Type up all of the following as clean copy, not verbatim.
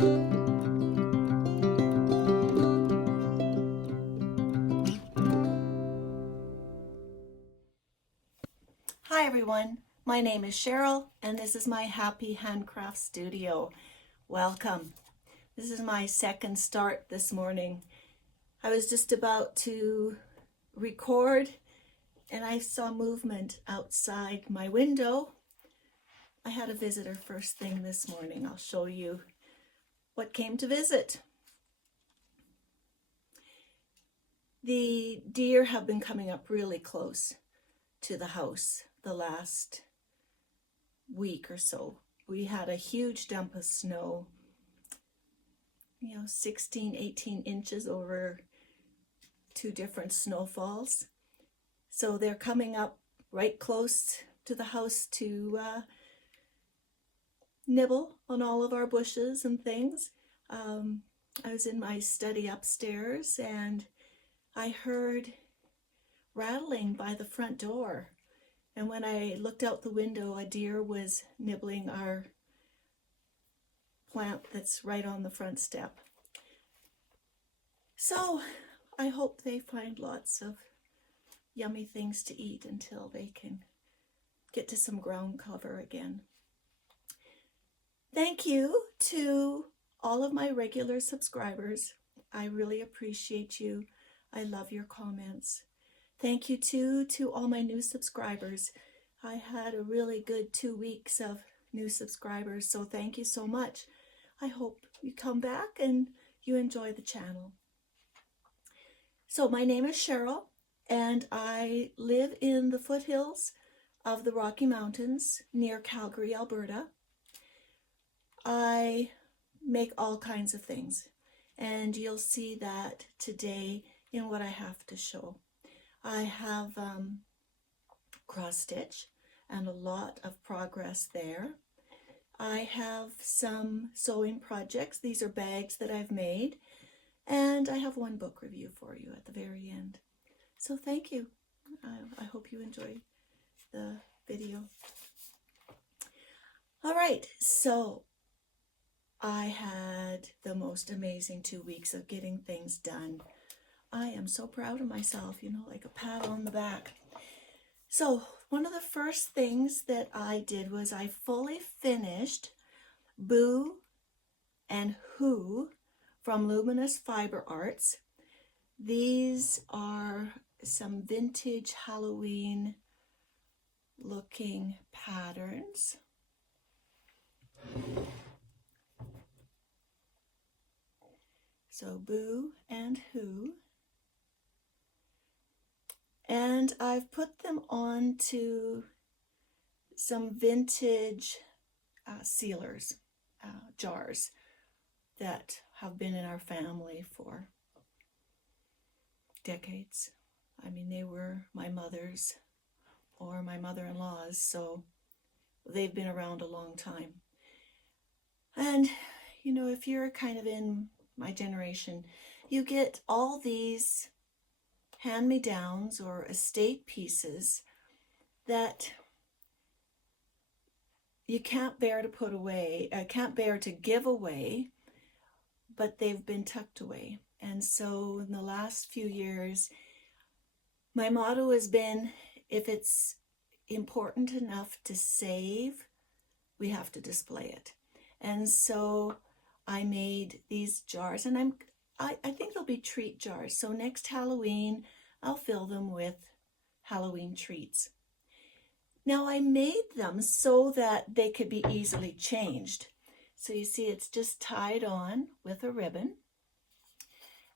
Hi everyone, my name is Cheryl and this is my Happy Handcraft Studio. Welcome. This is my second start this morning. I was just about to record and I saw movement outside my window. I had a visitor first thing this morning. I'll show you what came to visit. The deer have been coming up really close to the house the last week or so. We had a huge dump of snow, 16, 18 inches over 2 different snowfalls. So they're coming up right close to the house to nibble on all of our bushes and things. I was in my study upstairs and I heard rattling by the front door. And when I looked out the window, a deer was nibbling our plant that's right on the front step. So I hope they find lots of yummy things to eat until they can get to some ground cover again. Thank you to all of my regular subscribers. I really appreciate you. I love your comments. Thank you too to all my new subscribers. I had a really good 2 weeks of new subscribers, so thank you so much. I hope you come back and you enjoy the channel. So my name is Cheryl and I live in the foothills of the Rocky Mountains near Calgary, Alberta. I make all kinds of things and you'll see that today in what I have to show. I have cross stitch and a lot of progress there. I have some sewing projects. These are bags that I've made. And I have one book review for you at the very end. So thank you. I hope you enjoy the video. All right, so I had the most amazing 2 weeks of getting things done. I am so proud of myself, like a pat on the back. So one of the first things that I did was I fully finished Boo and Whoo from Luminous Fiber Arts. These are some vintage Halloween looking patterns. So Boo and Whoo. And I've put them onto some vintage sealers, jars that have been in our family for decades. I mean, they were my mother's or my mother-in-law's, so they've been around a long time. And, if you're kind of in my generation, you get all these hand-me-downs or estate pieces that you can't bear to put away, can't bear to give away, but they've been tucked away. And so in the last few years, my motto has been, if it's important enough to save, we have to display it. And so I made these jars, and I think they'll be treat jars. So next Halloween, I'll fill them with Halloween treats. Now I made them so that they could be easily changed. So you see it's just tied on with a ribbon.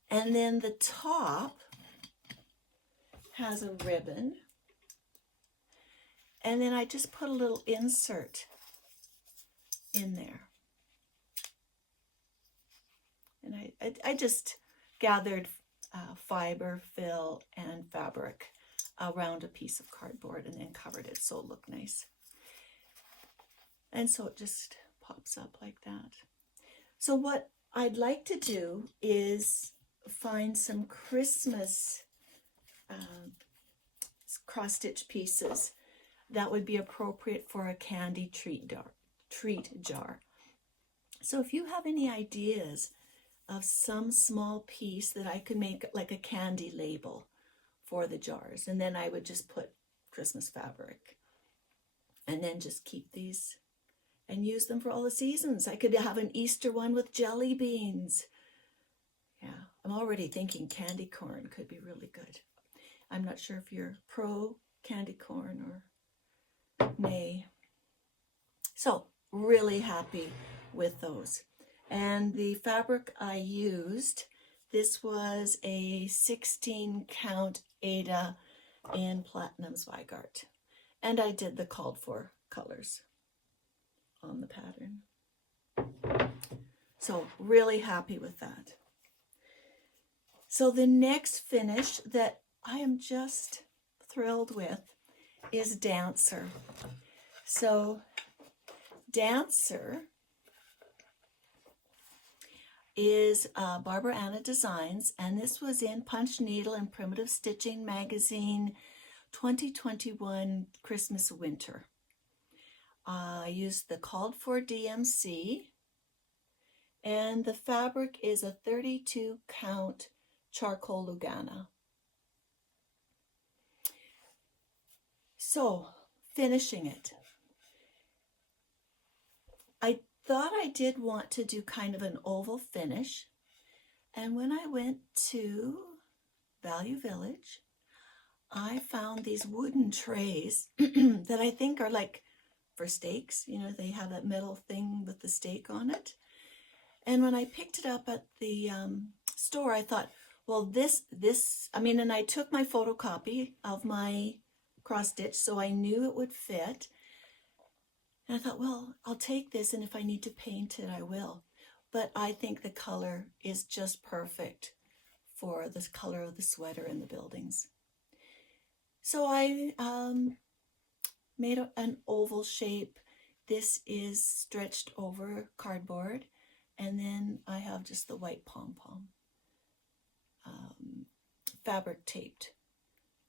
And then the top has a ribbon. And then I just put a little insert in there. And I just gathered fiber, fill, and fabric around a piece of cardboard and then covered it so it looked nice. And so it just pops up like that. So what I'd like to do is find some Christmas cross-stitch pieces that would be appropriate for a candy treat jar. So if you have any ideas of some small piece that I could make like a candy label for the jars, and then I would just put Christmas fabric and then just keep these and use them for all the seasons. I could have an Easter one with jelly beans. Yeah, I'm already thinking candy corn could be really good. I'm not sure if you're pro candy corn or nay. So really happy with those. And the fabric I used, this was a 16 count Aida in platinum Zweigart. And I did the called for colors on the pattern. So really happy with that. So the next finish that I am just thrilled with is Dancer. So Dancer is Barbara Anna Designs, and this was in Punch Needle and Primitive Stitching Magazine 2021 Christmas Winter. I used the called for DMC, and the fabric is a 32 count charcoal Lugana. So finishing it, I thought I did want to do kind of an oval finish, and when I went to Value Village, I found these wooden trays that I think are like for steaks. You know, they have that metal thing with the steak on it. And when I picked it up at the store, I thought, well, and I took my photocopy of my cross stitch, so I knew it would fit. And I thought, well, I'll take this, and if I need to paint it, I will. But I think the color is just perfect for the color of the sweater and the buildings. So I made an oval shape. This is stretched over cardboard, and then I have just the white pom-pom fabric taped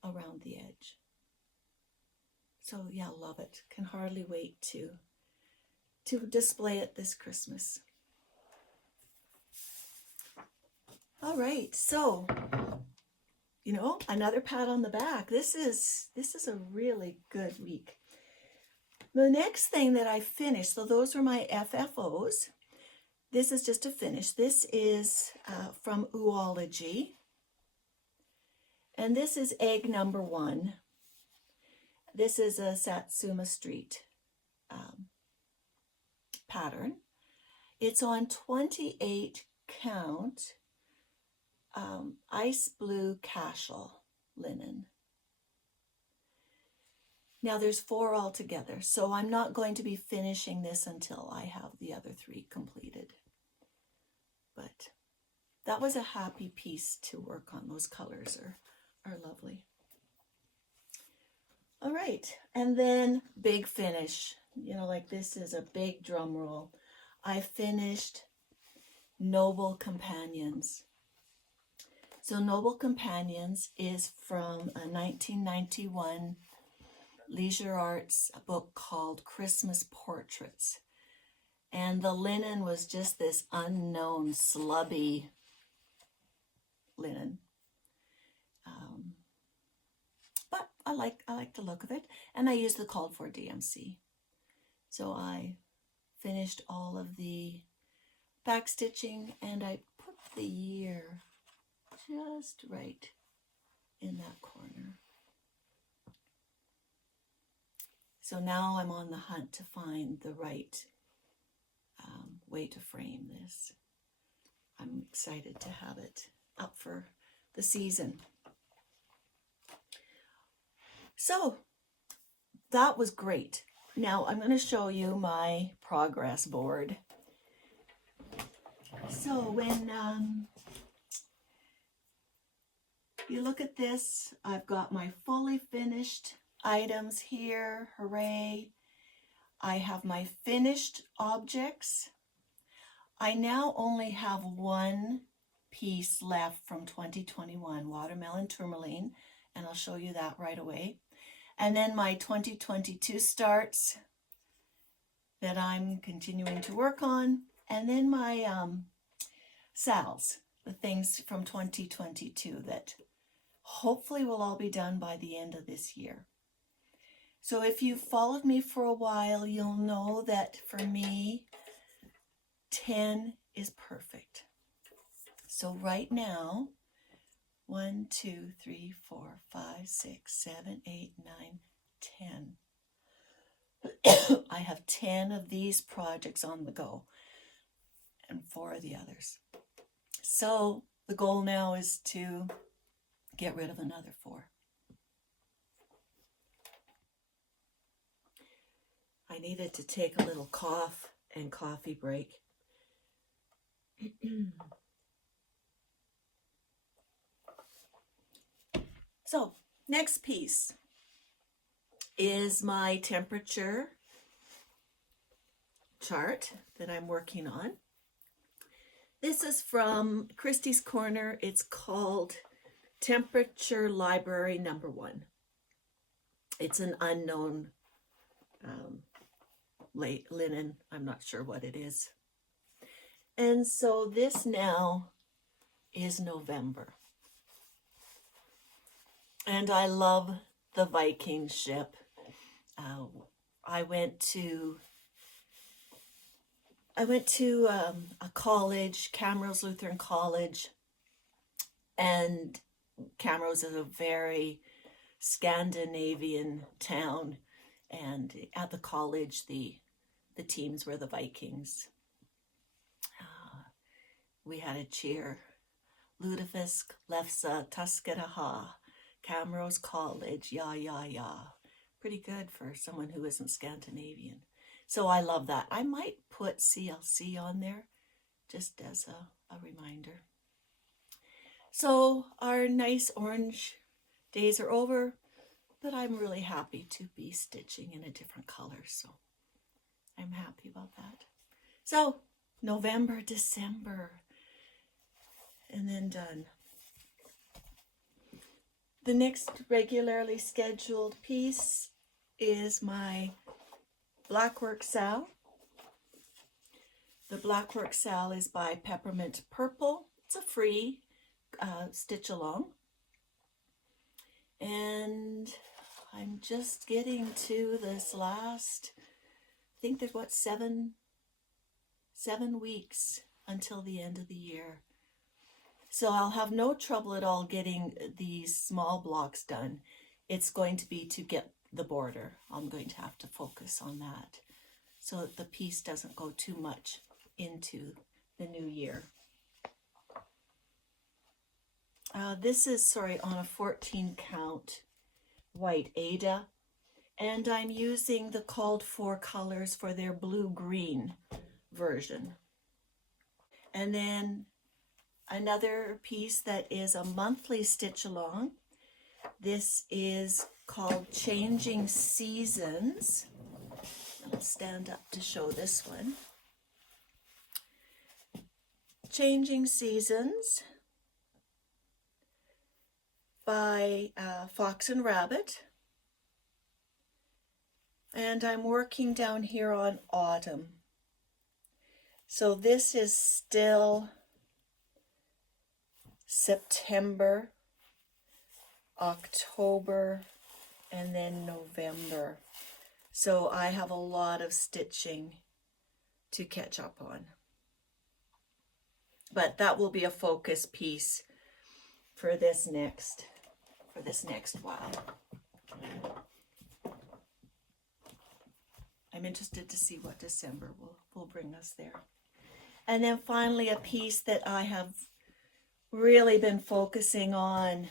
around the edge. So yeah, love it. Can hardly wait to display it this Christmas. All right, so you know, another pat on the back. This is a really good week. The next thing that I finished, so those were my FFOs. This is just a finish. This is from Oology. And this is egg number 1. This is a Satsuma Street pattern. It's on 28 count ice blue cashel linen. Now there's 4 altogether, so I'm not going to be finishing this until I have the other 3 completed. But that was a happy piece to work on. Those colors are lovely. All right, and then big finish. You know, like this is a big drum roll. I finished Noble Companions. So Noble Companions is from a 1991 Leisure Arts book called Christmas Portraits. And the linen was just this unknown slubby linen. But I like the look of it. And I used the called for DMC. So I finished all of the back stitching, and I put the year just right in that corner. So now I'm on the hunt to find the right way to frame this. I'm excited to have it up for the season. So that was great. Now I'm going to show you my progress board. So when you look at this, I've got my fully finished items here. Hooray. I have my finished objects. I now only have 1 piece left from 2021, Watermelon Tourmaline, and I'll show you that right away. And then my 2022 starts that I'm continuing to work on. And then my sals, the things from 2022 that hopefully will all be done by the end of this year. So if you've followed me for a while, you'll know that for me, 10 is perfect. So right now, 1, 2, 3, 4, 5, 6, 7, 8, 9, 10. I have 10 of these projects on the go and 4 of the others. So the goal now is to get rid of another 4. I needed to take a little cough and coffee break. So, next piece is my temperature chart that I'm working on. This is from Kristi's Corner. It's called Temperature Library Number 1. It's an unknown linen. I'm not sure what it is. And so this now is November. And I love the Viking ship. I went to a college, Camrose Lutheran College, and Camrose is a very Scandinavian town, and at the college the teams were the Vikings. We had a cheer, Ludafisk, Lefsa, Tuskadaha, Camrose College, ya. Pretty good for someone who isn't Scandinavian. So I love that. I might put CLC on there just as a reminder. So our nice orange days are over, but I'm really happy to be stitching in a different color. So I'm happy about that. So November, December, and then done. The next regularly scheduled piece is my Blackwork Sal. The Blackwork Sal is by Peppermint Purple. It's a free stitch along. And I'm just getting to this last, I think there's 7 weeks until the end of the year. So I'll have no trouble at all getting these small blocks done. It's going to be to get the border. I'm going to have to focus on that so that the piece doesn't go too much into the new year. This is, on a 14 count white Aida, and I'm using the called for colors for their blue-green version. And then another piece that is a monthly stitch along. This is called Changing Seasons. I'll stand up to show this one. Changing Seasons by Fox and Rabbit. And I'm working down here on autumn. So this is still September, October, and then November. So I have a lot of stitching to catch up on. But that will be a focus piece for this next while. I'm interested to see what December will bring us there. And then finally a piece that I have really been focusing on,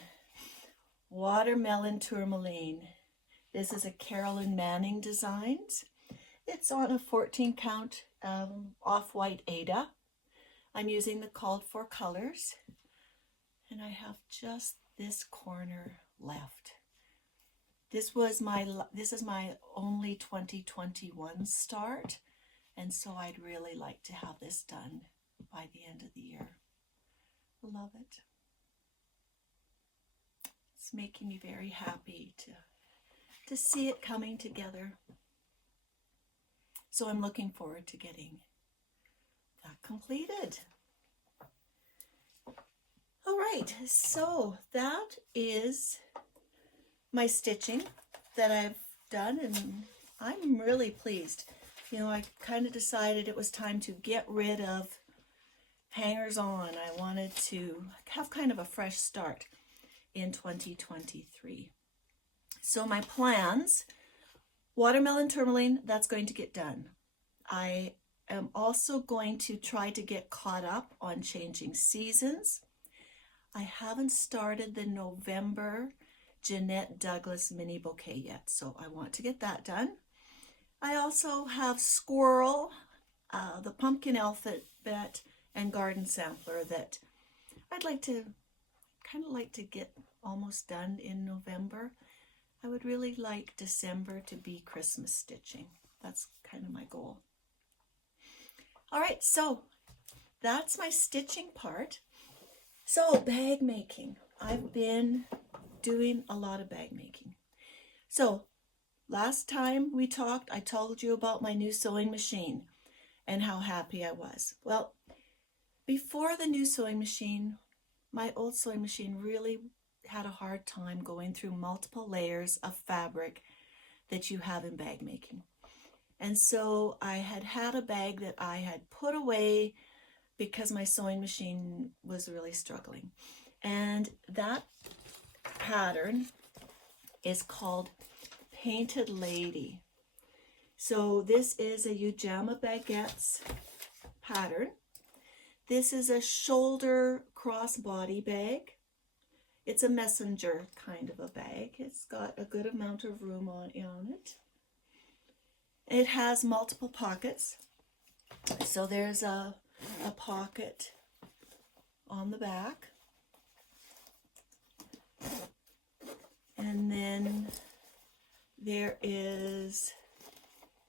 Watermelon Tourmaline. This is a Carolyn Manning Designs. It's on a 14 count off-white Aida. I'm using the called for colors, and I have just this corner left. This is my only 2021 start, and so I'd really like to have this done by the end of the year. Love it. It's making me very happy to see it coming together. So I'm looking forward to getting that completed. All right, so that is my stitching that I've done, and I'm really pleased. You know, I kind of decided it was time to get rid of hangers on. I wanted to have kind of a fresh start in 2023. So my plans, watermelon tourmaline, that's going to get done. I am also going to try to get caught up on changing seasons. I haven't started the November Jeanette Douglas mini bouquet yet, so I want to get that done. I also have Squirrel, the pumpkin alphabet, and garden sampler that I'd like to get almost done in November. I would really like December to be Christmas stitching. That's kind of my goal. All right, so that's my stitching part. So bag making. I've been doing a lot of bag making. So last time we talked, I told you about my new sewing machine and how happy I was. Well, before the new sewing machine, my old sewing machine really had a hard time going through multiple layers of fabric that you have in bag making. And so I had a bag that I had put away because my sewing machine was really struggling. And that pattern is called Painted Lady. So this is a Ujama Baguettes pattern. This is a shoulder crossbody bag. It's a messenger kind of a bag. It's got a good amount of room on it. It has multiple pockets. So there's a pocket on the back. And then there is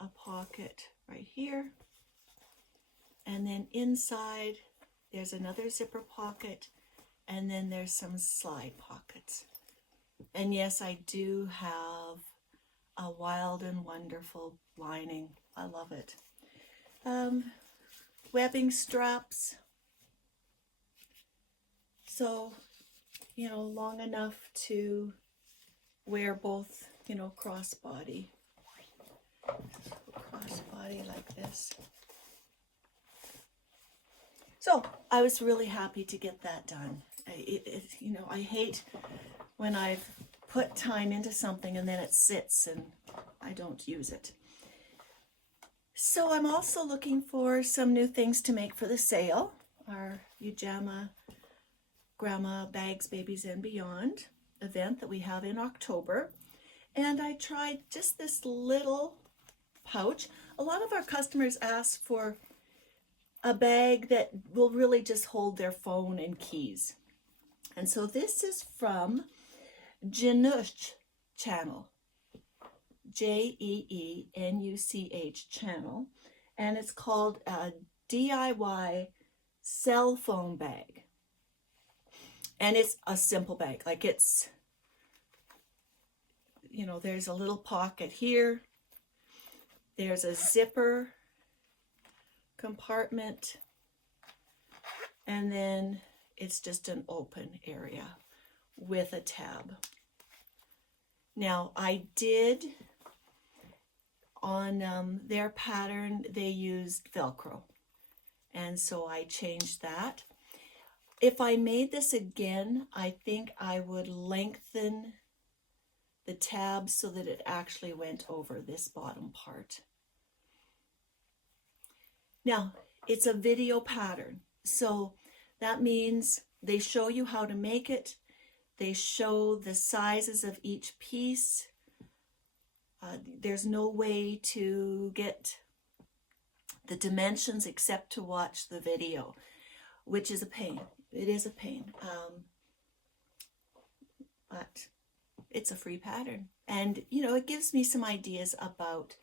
a pocket right here. And then inside there's another zipper pocket, and then there's some slide pockets. And yes, I do have a wild and wonderful lining. I love it. Webbing straps. So, you know, long enough to wear both, you know, crossbody like this. So I was really happy to get that done. You know, I hate when I've put time into something and then it sits and I don't use it. So I'm also looking for some new things to make for the sale, our Ujama Grandma Bags, Babies, and Beyond event that we have in October. And I tried just this little pouch. A lot of our customers ask for a bag that will really just hold their phone and keys. And so this is from Jeenuch channel, Jeenuch channel, and it's called a DIY cell phone bag. And it's a simple bag, like it's, you know, there's a little pocket here, there's a zipper compartment, and then it's just an open area with a tab. Now I did, on their pattern, they used Velcro, and so I changed that. If I made this again, I think I would lengthen the tab so that it actually went over this bottom part. Now, it's a video pattern, so that means they show you how to make it. They show the sizes of each piece. There's no way to get the dimensions except to watch the video, which is a pain. It is a pain, but it's a free pattern. And, you know, it gives me some ideas about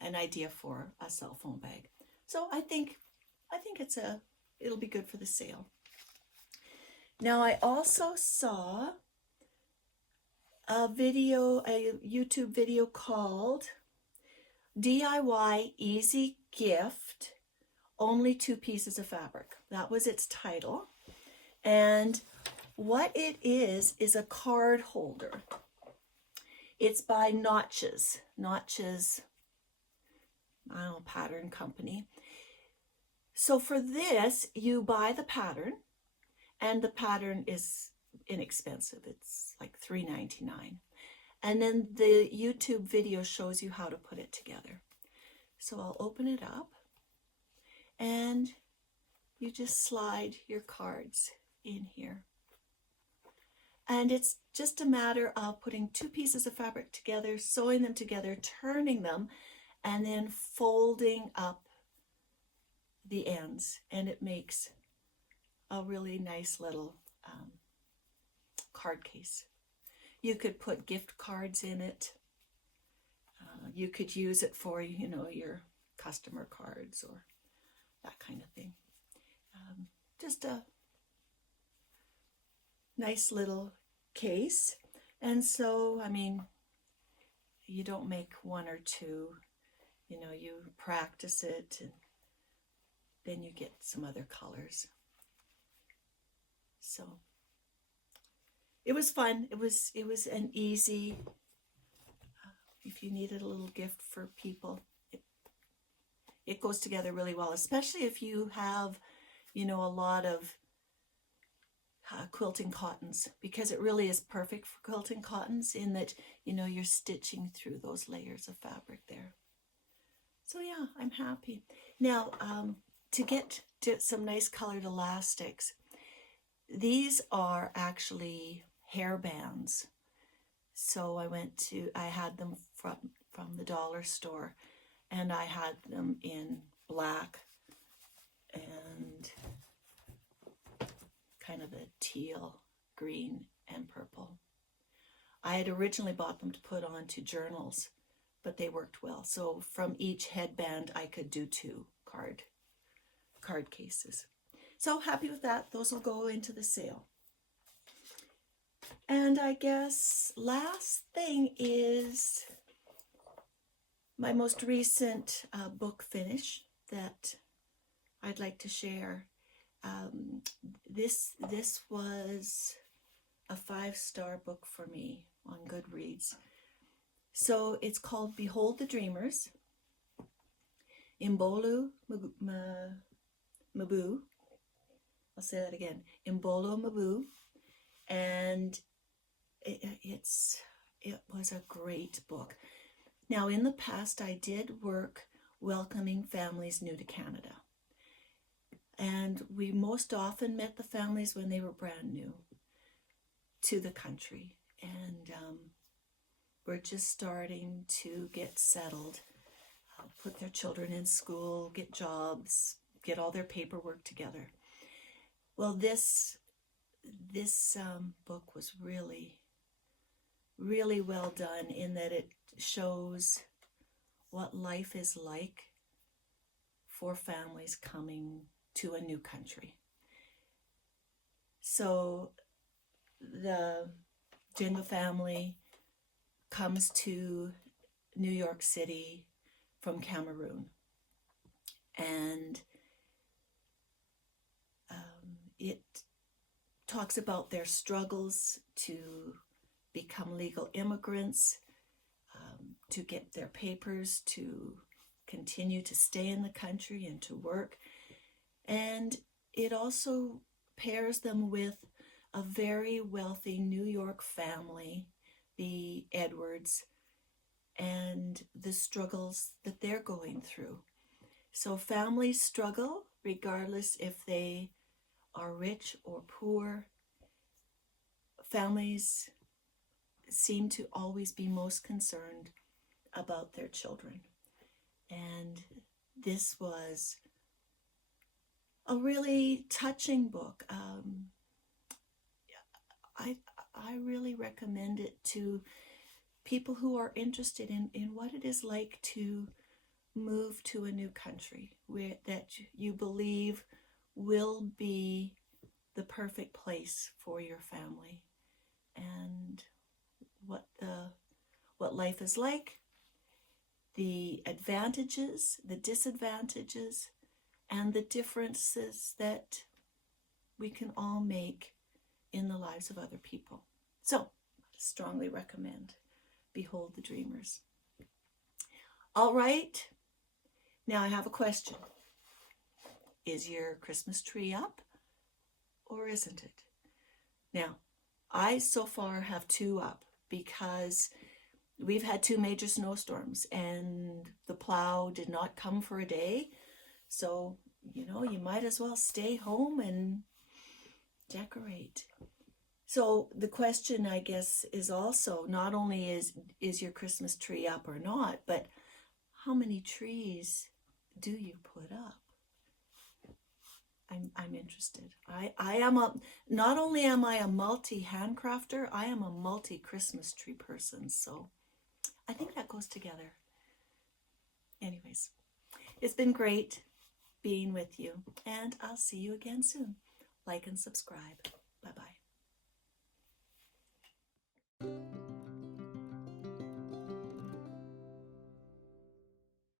an idea for a cell phone bag. So I think it'll be good for the sale. Now I also saw a YouTube video called DIY Easy Gift only 2 pieces of fabric. That was its title. And what it is a card holder. It's by Notches, I don't know, pattern company. So for this, you buy the pattern, and the pattern is inexpensive. It's like $3.99. And then the YouTube video shows you how to put it together. So I'll open it up, and you just slide your cards in here. And it's just a matter of putting 2 pieces of fabric together, sewing them together, turning them, and then folding up the ends. And it makes a really nice little card case. You could put gift cards in it. You could use it for, you know, your customer cards or that kind of thing. Just a nice little case. And so, I mean, you don't make 1 or 2, you know, you practice it, and then you get some other colors. So it was fun. It was an easy, if you needed a little gift for people, it goes together really well, especially if you have, you know, a lot of quilting cottons, because it really is perfect for quilting cottons in that, you know, you're stitching through those layers of fabric there. So yeah, I'm happy. Now, to get to some nice colored elastics, these are actually hair bands. So I had them from the dollar store, and I had them in black and kind of a teal, green, and purple. I had originally bought them to put onto journals, but they worked well. So from each headband, I could do 2 card cases. So happy with that. Those will go into the sale. And I guess last thing is my most recent book finish that I'd like to share. This was a 5-star book for me on Goodreads. So it's called Behold the Dreamers, Imbolo Mabu. I'll say that again, Imbolo Mabu. And it was a great book. Now, in the past, I did work welcoming families new to Canada. And we most often met the families when they were brand new to the country. And we're just starting to get settled, put their children in school, get jobs, get all their paperwork together. Well, this book was really, really well done in that it shows what life is like for families coming to a new country. So the Jinga family comes to New York City from Cameroon, and it talks about their struggles to become legal immigrants, to get their papers, to continue to stay in the country and to work. And it also pairs them with a very wealthy New York family, the Edwards, and the struggles that they're going through. So families struggle regardless if they are rich or poor. Families seem to always be most concerned about their children. And this was a really touching book. I really recommend it to people who are interested in what it is like to move to a new country that you believe will be the perfect place for your family, and what life is like, the advantages, the disadvantages, and the differences that we can all make in the lives of other people. So, strongly recommend Behold the Dreamers. All right, now I have a question. Is your Christmas tree up or isn't it? Now, I so far have 2 up because we've had 2 major snowstorms and the plow did not come for a day. So, you might as well stay home and decorate. So the question, I guess, is also not only is your Christmas tree up or not, but how many trees do you put up? I'm interested. I am not only am I a multi-handcrafter, I am a multi-Christmas tree person. So I think that goes together. Anyways, it's been great being with you, and I'll see you again soon. Like and subscribe.